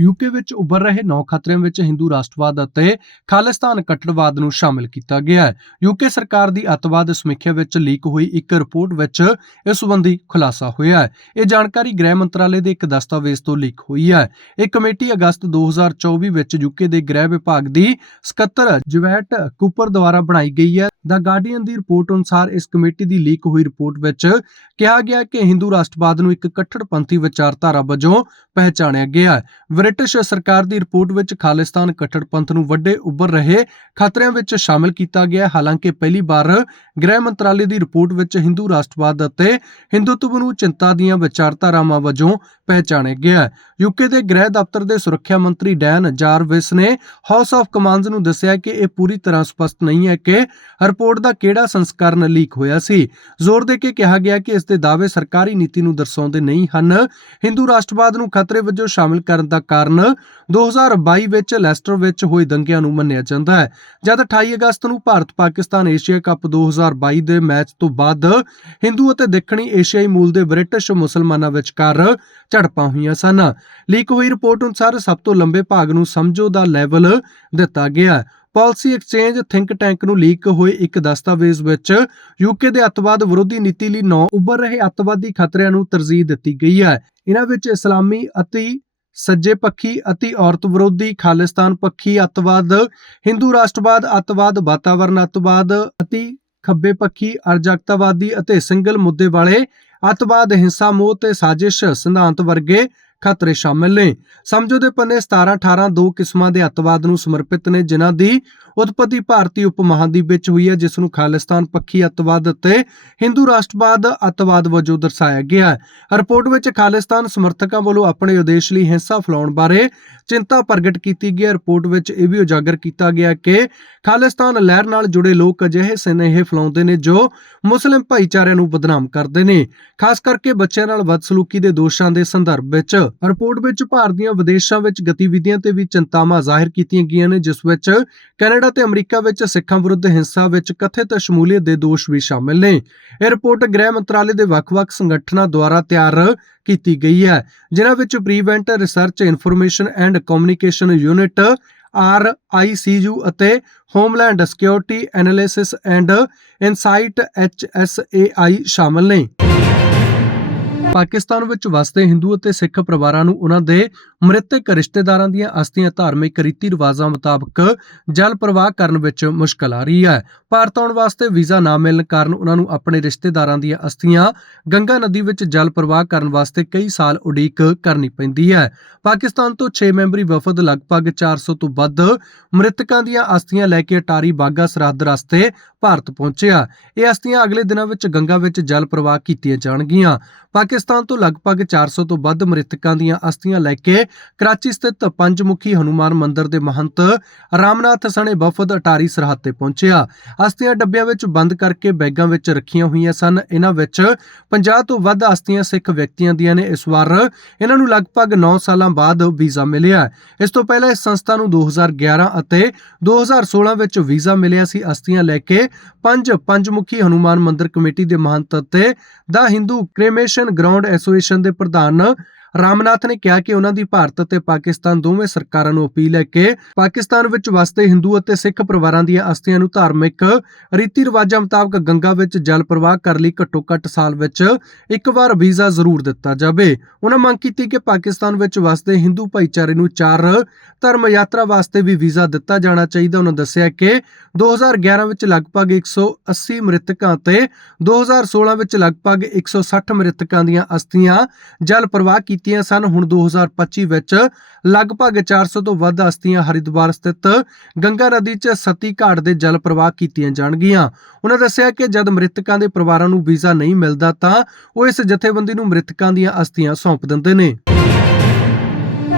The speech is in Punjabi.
ਯੂਕੇ ਵਿੱਚ ਉੱਭਰ ਰਹੇ ਨੌ ਖਤਰਿਆਂ ਵਿੱਚ ਹਿੰਦੂ ਰਾਸ਼ਟਰਵਾਦ ਅਤੇ ਖਾਲਿਸਤਾਨ ਕੱਟੜਵਾਦ ਨੂੰ ਸ਼ਾਮਲ ਕੀਤਾ ਗਿਆ ਹੈ। ਯੂਕੇ ਸਰਕਾਰ ਦੀ ਅੱਤਵਾਦ ਸਮੀਖਿਆ ਵਿੱਚ ਲੀਕ ਹੋਈ ਇੱਕ ਰਿਪੋਰਟ ਵਿੱਚ ਇਸ ਸੰਬੰਧੀ ਖੁਲਾਸਾ ਹੋਇਆ ਹੈ। ਇਹ ਜਾਣਕਾਰੀ ਗ੍ਰਹਿ ਮੰਤਰਾਲੇ ਦੇ ਇੱਕ ਦਸਤਾਵੇਜ਼ ਤੋਂ ਲੀਕ ਹੋਈ ਹੈ। ਇਹ ਕਮੇਟੀ ਅਗਸਤ 2024 ਵਿੱਚ ਯੂਕੇ ਦੇ ਗ੍ਰਹਿ ਵਿਭਾਗ ਦੀ ਸਕੱਤਰ ਜਵੈਟ ਕੂਪਰ ਦੁਆਰਾ ਬਣਾਈ ਗਈ ਹੈ। ਦਾ ਗਾਰਡੀਅਨ ਦੀ ਰਿਪੋਰਟ ਅਨੁਸਾਰ ਇਸ ਕਮੇਟੀ ਦੀ ਲੀਕ ਹੋਈ ਰਿਪੋਰਟ ਵਿੱਚ ਕਿਹਾ ਗਿਆ ਕਿ ਹਿੰਦੂ ਰਾਸ਼ਟਰਵਾਦ ਨੂੰ ਇੱਕ ਕੱਟੜਪੰਥੀ ਵਿਚਾਰਧਾਰਾ ਵਜੋਂ ਪਹਿਚਾਣਿਆ ਗਿਆ ਹੈ। ਬ੍ਰਿਟਿਸ਼ ਸਰਕਾਰ ਦੀ ਰਿਪੋਰਟ ਵਿੱਚ ਖਾਲਿਸਤਾਨ ਕੱਟੜਪੰਥ ਨੂੰ ਵੱਡੇ ਉੱਭਰ ਰਹੇ ਖਤਰਿਆਂ ਵਿੱਚ ਸ਼ਾਮਲ ਕੀਤਾ ਗਿਆ ਹਾਲਾਂਕਿ ਪਹਿਲੀ ਵਾਰ ਗ੍ਰਹਿ ਮੰਤਰਾਲੇ ਦੀ ਰਿਪੋਰਟ ਵਿੱਚ ਹਿੰਦੂ ਰਾਸ਼ਟਰਵਾਦ ਅਤੇ ਹਿੰਦੂਤਵ ਨੂੰ ਚਿੰਤਾ ਦੀਆਂ ਵਿਚਾਰਧਾਰਾਵਾਂ ਵਜੋਂ ਪਹਿਚਾਣਿਆ ਗਿਆ ਹੈ। ਯੂਕੇ ਦੇ ਗ੍ਰਹਿ ਦਫ਼ਤਰ ਦੇ ਸੁਰੱਖਿਆ ਮੰਤਰੀ ਡੈਨ ਜਾਰਵਿਸ ਨੇ ਹਾਊਸ ਆਫ ਕਮਾਂਡਸ ਨੂੰ ਦੱਸਿਆ ਕਿ ਇਹ ਪੂਰੀ ਤਰ੍ਹਾਂ ਸਪਸ਼ਟ ਨਹੀਂ ਹੈ ਕਿ ਰਿਪੋਰਟ ਦਾ ਕਿਹੜਾ ਸੰਸਕਰਣ ਲੀਕ ਹੋਇਆ ਸੀ? ਜ਼ੋਰ ਦੇ ਕੇ ਕਿਹਾ ਗਿਆ ਕਿ ਇਸ ਦੇ ਦਾਅਵੇ ਸਰਕਾਰੀ ਨੀਤੀ ਨੂੰ ਦਰਸਾਉਂਦੇ ਨਹੀਂ ਹਨ। ਹਿੰਦੂ ਰਾਸ਼ਟਰਵਾਦ ਨੂੰ ਖਤਰੇ ਵਜੋਂ ਸ਼ਾਮਿਲ ਕਰਨ ਦਾ ਕਾਰਨ 2022 ਵਿੱਚ ਲੈਸਟਰ ਵਿੱਚ ਹੋਏ ਦੰਗਿਆਂ ਨੂੰ ਮੰਨਿਆ ਜਾਂਦਾ ਹੈ। ਜਦ 28 ਅਗਸਤ ਨੂੰ ਭਾਰਤ ਪਾਕਿਸਤਾਨ ਏਸ਼ੀਆ ਕੱਪ 2022 ਦੇ ਮੈਚ ਤੋਂ ਬਾਅਦ ਹਿੰਦੂ ਅਤੇ ਦੱਖਣੀ ਏਸ਼ੀਆਈ ਮੂਲ ਦੇ ਬ੍ਰਿਟਿਸ਼ ਮੁਸਲਮਾਨਾਂ ਵਿਚਕਾਰ ਝੜਪਾਂ ਹੋਈਆਂ ਸਨ। ਲੀਕ ਹੋਈ ਰਿਪੋਰਟ ਅਨੁਸਾਰ ਸਭ ਤੋਂ ਲੰਬੇ ਭਾਗ ਨੂੰ ਸਮਝੋ ਦਾ ਲੈਵਲ ਦਿੱਤਾ ਗਿਆ ਪਾਲਿਸੀ ਐਕਸਚੇਂਜ ਥਿੰਕ ਟੈਂਕ ਨੂੰ ਲੀਕ ਹੋਏ ਇੱਕ ਦਸਤਾਵੇਜ਼ ਵਿੱਚ ਯੂਕੇ ਦੇ ਅੱਤਵਾਦ ਵਿਰੋਧੀ ਨੀਤੀ ਲਈ ਨੌ ਉੱਭਰ ਰਹੇ ਅੱਤਵਾਦੀ ਖਤਰਿਆਂ ਨੂੰ ਤਰਜੀਹ ਦਿੱਤੀ ਗਈ ਹੈ। ਇਹਨਾਂ ਵਿੱਚ ਇਸਲਾਮੀ ਅਤੀ ਸੱਜੇ ਪੱਖੀ, ਅਤੀ ਔਰਤ ਵਿਰੋਧੀ, ਖਾਲਿਸਤਾਨ ਪੱਖੀ ਅੱਤਵਾਦ, ਹਿੰਦੂ ਰਾਸ਼ਟਰਵਾਦ ਅੱਤਵਾਦ ਵਾਤਾਵਰਣ ਅੱਤਵਾਦ, ਅਤੀ ਖੱਬੇ ਪੱਖੀ, ਅਰਜਕਤਾਵਾਦੀ ਅਤੇ ਸਿੰਗਲ ਮੁੱਦੇ ਵਾਲੇ ਅੱਤਵਾਦ, ਹਿੰਸਾ, ਮੋਹ ਤੇ ਸਾਜ਼ਿਸ਼ ਸਿਧਾਂਤ ਵਰਗੇ ਖਤਰੇ ਸ਼ਾਮਲ ਨੇ। ਸਮਝੋ ਦੇ ਪੰਨੇ 17 18 ਦੋ ਕਿਸਮਾਂ ਦੇ ਅੱਤਵਾਦ ਨੂੰ ਸਮਰਪਿਤ ਨੇ, ਜਿਨ੍ਹਾਂ ਦੀ ਉਤਪਤੀ ਭਾਰਤੀ ਉਪ ਮਹਾਦੀਪ ਵਿੱਚ ਹੋਈ ਹੈ ਜਿਸ ਨੂੰ ਖਾਲਿਸਤਾਨ ਪੱਖੀ ਅੱਤਵਾਦ ਅਤੇ ਹਿੰਦੂ ਰਾਸ਼ਟਰਵਾਦ ਅੱਤਵਾਦ ਵਜੋਂ ਦਰਸਾਇਆ ਗਿਆ ਹੈ। ਰਿਪੋਰਟ ਵਿੱਚ ਖਾਲਿਸਤਾਨ ਸਮਰਥਕਾਂ ਵੱਲੋਂ ਆਪਣੇ ਉਦੇਸ਼ ਲਈ ਹਿੰਸਾ ਫੈਲਾਉਣ ਬਾਰੇ ਚਿੰਤਾ ਪ੍ਰਗਟ ਕੀਤੀ ਗਈ ਹੈ। ਰਿਪੋਰਟ ਵਿੱਚ ਇਹ ਵੀ ਉਜਾਗਰ ਕੀਤਾ ਗਿਆ ਕਿ ਖਾਲਿਸਤਾਨ ਲਹਿਰ ਨਾਲ ਜੁੜੇ ਲੋਕ ਅਜਿਹੇ ਸੁਨੇਹੇ ਫੈਲਾਉਂਦੇ ਨੇ ਜੋ ਮੁਸਲਿਮ ਭਾਈਚਾਰਿਆਂ ਨੂੰ ਬਦਨਾਮ ਕਰਦੇ ਨੇ, ਖਾਸ ਕਰਕੇ ਬੱਚਿਆਂ ਨਾਲ ਬਦਸਲੂਕੀ ਦੇ ਦੋਸ਼ਾਂ ਦੇ ਸੰਦਰਭ ਵਿੱਚ। ਰਿਪੋਰਟ ਵਿੱਚ ਭਾਰਤ ਦੀਆਂ ਵਿਦੇਸ਼ਾਂ ਵਿੱਚ ਗਤੀਵਿਧੀਆਂ ਤੇ ਵੀ ਚਿੰਤਾਵਾਂ ਜ਼ਾਹਿਰ ਕੀਤੀਆਂ ਗਈਆਂ ਨੇ, ਜਿਸ ਵਿੱਚ ਕੈਨੇਡਾ ਤੇ ਅਮਰੀਕਾ ਵਿੱਚ ਸਿੱਖਾਂ ਵਿਰੁੱਧ ਹਿੰਸਾ ਵਿੱਚ ਕਥਿਤ ਸ਼ਮੂਲੀਅਤ ਦੇ ਦੋਸ਼ ਵੀ ਸ਼ਾਮਿਲ ਨੇ। ਇਹ ਰਿਪੋਰਟ ਗ੍ਰਹਿ ਮੰਤਰਾਲੇ ਦੇ ਵੱਖ-ਵੱਖ ਸੰਗਠਨਾਂ ਦੁਆਰਾ ਤਿਆਰ ਕੀਤੀ ਗਈ ਹੈ, ਜਿਨ੍ਹਾਂ ਵਿੱਚ prevent research, information and communication unit, R I C U ਅਤੇ homeland security analysis and insight H S A I ਸ਼ਾਮਲ ਨੇ। ਪਾਕਿਸਤਾਨ ਵਿੱਚ ਵਸਦੇ ਹਿੰਦੂ ਅਤੇ ਸਿੱਖ ਪਰਿਵਾਰਾਂ ਨੂੰ ਉਹਨਾਂ ਦੇ ਮ੍ਰਿਤਕ ਰਿਸ਼ਤੇਦਾਰਾਂ ਦੀਆਂ ਅਸਥੀਆਂ, ਧਾਰਮਿਕ ਰੀਤੀ ਰਿਵਾਜ਼ਾਂ ਮੁਤਾਬਕ ਜਲ ਪ੍ਰਵਾਹ ਕਰਨ ਵਿੱਚ ਮੁਸ਼ਕਲ ਆ ਰਹੀ ਹੈ। ਭਾਰਤ ਆਉਣ ਵਾਸਤੇ ਵੀਜ਼ਾ ਨਾ ਮਿਲਣ ਕਾਰਨ ਉਹਨਾਂ ਨੂੰ ਆਪਣੇ ਰਿਸ਼ਤੇਦਾਰਾਂ ਦੀਆਂ ਅਸਥੀਆਂ ਗੰਗਾ ਨਦੀ ਵਿੱਚ ਜਲ ਪ੍ਰਵਾਹ ਕਰਨ ਵਾਸਤੇ ਕਈ ਸਾਲ ਉਡੀਕ ਕਰਨੀ ਪੈਂਦੀ ਹੈ। ਪਾਕਿਸਤਾਨ ਤੋਂ 6 ਮੈਂਬਰੀ ਵਫਦ ਲਗਭਗ 400 ਤੋਂ ਵੱਧ ਮ੍ਰਿਤਕਾਂ ਦੀਆਂ ਅਸਥੀਆਂ ਲੈ ਕੇ ਅਟਾਰੀ ਬਾਗਾ ਸਰਹੱਦ ਰਸਤੇ ਭਾਰਤ ਪਹੁੰਚਿਆ। ਇਹ ਅਸਥੀਆਂ ਅਗਲੇ ਦਿਨਾਂ ਵਿੱਚ ਗੰਗਾ ਵਿੱਚ ਜਲ ਪ੍ਰਵਾਹ ਕੀਤੀਆਂ ਜਾਣਗੀਆਂ। ਪਾਕਿਸਤਾਨ ਤੋਂ ਲਗਭਗ 400 ਤੋਂ ਵੱਧ ਮ੍ਰਿਤਕਾਂ ਦੀਆਂ ਅਸਥੀਆਂ ਲੈ ਕੇ ਕਰਾਚੀ ਸਥਿਤ ਪੰਜਮੁਖੀ ਹਨੂਮਾਨ ਮੰਦਿਰ ਦੇ ਮਹੰਤ ਰਾਮਨਾਥ ਸਣੇ ਵਫਦ ਅਟਾਰੀ ਸਰਹੱਦ ਤੇ ਪਹੁੰਚਿਆ। ਅਸਥੀਆਂ ਡੱਬਿਆਂ ਵਿੱਚ ਬੰਦ ਕਰਕੇ ਬੈਗਾਂ ਵਿੱਚ ਰੱਖੀਆਂ ਹੋਈਆਂ ਸਨ। ਇਹਨਾਂ ਵਿੱਚ 50 ਤੋਂ ਵੱਧ ਅਸਥੀਆਂ ਸਿੱਖ ਵਿਅਕਤੀਆਂ ਦੀਆਂ ਨੇ। ਇਸ ਵਾਰ ਇਹਨਾਂ ਨੂੰ ਲਗਭਗ 9 ਸਾਲਾਂ ਬਾਅਦ ਵੀਜ਼ਾ ਮਿਲਿਆ। ਇਸ ਤੋਂ ਪਹਿਲਾਂ ਇਸ ਸੰਸਥਾ ਨੂੰ 2011 ਅਤੇ 2016 ਵਿੱਚ ਵੀਜ਼ਾ ਮਿਲਿਆ ਸੀ। ਅਸਥੀਆਂ ਲੈ ਕੇ ਪੰਜ ਪੰਜਮੁਖੀ ਹਨੂਮਾਨ ਮੰਦਿਰ ਕਮੇਟੀ ਦੇ ਮਹੰਤ ਅਤੇ the Hindu cremation ground association ਦੇ ਪ੍ਰਧਾਨ ਰਾਮਨਾਥ ਨੇ ਕਿਹਾ ਕਿ ਉਹਨਾਂ ਦੀ ਭਾਰਤ ਅਤੇ ਪਾਕਿਸਤਾਨ ਦੋਵੇਂ ਸਰਕਾਰਾਂ ਨੂੰ ਅਪੀਲ ਹੈ ਕਿ ਪਾਕਿਸਤਾਨ ਵਿੱਚ ਵਸਦੇ ਹਿੰਦੂ ਅਤੇ ਸਿੱਖ ਪਰਿਵਾਰਾਂ ਦੀਆਂ ਅਸਥੀਆਂ ਨੂੰ ਧਾਰਮਿਕ ਰੀਤੀ ਰਿਵਾਜਾਂ ਮੁਤਾਬਕ ਗੰਗਾ ਵਿੱਚ ਜਲ ਪ੍ਰਵਾਹ ਕਰਨ ਲਈ ਘੱਟੋ-ਘੱਟ ਸਾਲ ਵਿੱਚ ਇੱਕ ਵਾਰ ਵੀਜ਼ਾ ਜ਼ਰੂਰ ਦਿੱਤਾ ਜਾਵੇ। ਉਹਨਾਂ ਮੰਗ ਕੀਤੀ ਕਿ ਪਾਕਿਸਤਾਨ ਵਿੱਚ ਵਸਦੇ ਹਿੰਦੂ ਭਾਈਚਾਰੇ ਨੂੰ ਚਾਰ ਧਰਮ ਯਾਤਰਾ ਵਾਸਤੇ ਵੀ ਵੀਜ਼ਾ ਦਿੱਤਾ ਜਾਣਾ ਚਾਹੀਦਾ। ਉਹਨਾਂ ਦੱਸਿਆ ਕਿ 2011 ਵਿੱਚ ਲਗਭਗ 180 ਮ੍ਰਿਤਕਾਂ ਅਤੇ 2016 ਵਿੱਚ ਲਗਭਗ 160 ਮ੍ਰਿਤਕਾਂ ਦੀਆਂ ਅਸਥੀਆਂ ਜਲ ਪ੍ਰਵਾਹ ਕੀਤੀ ਕੀਤੀਆਂ ਸਨ। ਹੁਣ 2025 ਵਿੱਚ ਲਗਭਗ 400 ਤੋਂ ਵੱਧ ਅਸਥੀਆਂ ਹਰਿਦੁਆਰ ਸਥਿਤ ਗੰਗਾ ਨਦੀ 'ਚ ਸਤੀ ਘਾਟ ਦੇ ਜਲ ਪ੍ਰਵਾਹ ਕੀਤੀਆਂ ਜਾਣਗੀਆਂ। ਉਹਨਾਂ ਦੱਸਿਆ ਕਿ ਜਦ ਮ੍ਰਿਤਕਾਂ ਦੇ ਪਰਿਵਾਰਾਂ ਨੂੰ ਵੀਜ਼ਾ ਨਹੀਂ ਮਿਲਦਾ ਤਾਂ ਉਹ ਇਸ ਜਥੇਬੰਦੀ ਨੂੰ ਮ੍ਰਿਤਕਾਂ ਦੀਆਂ ਅਸਥੀਆਂ ਸੌਂਪ ਦਿੰਦੇ ਨੇ।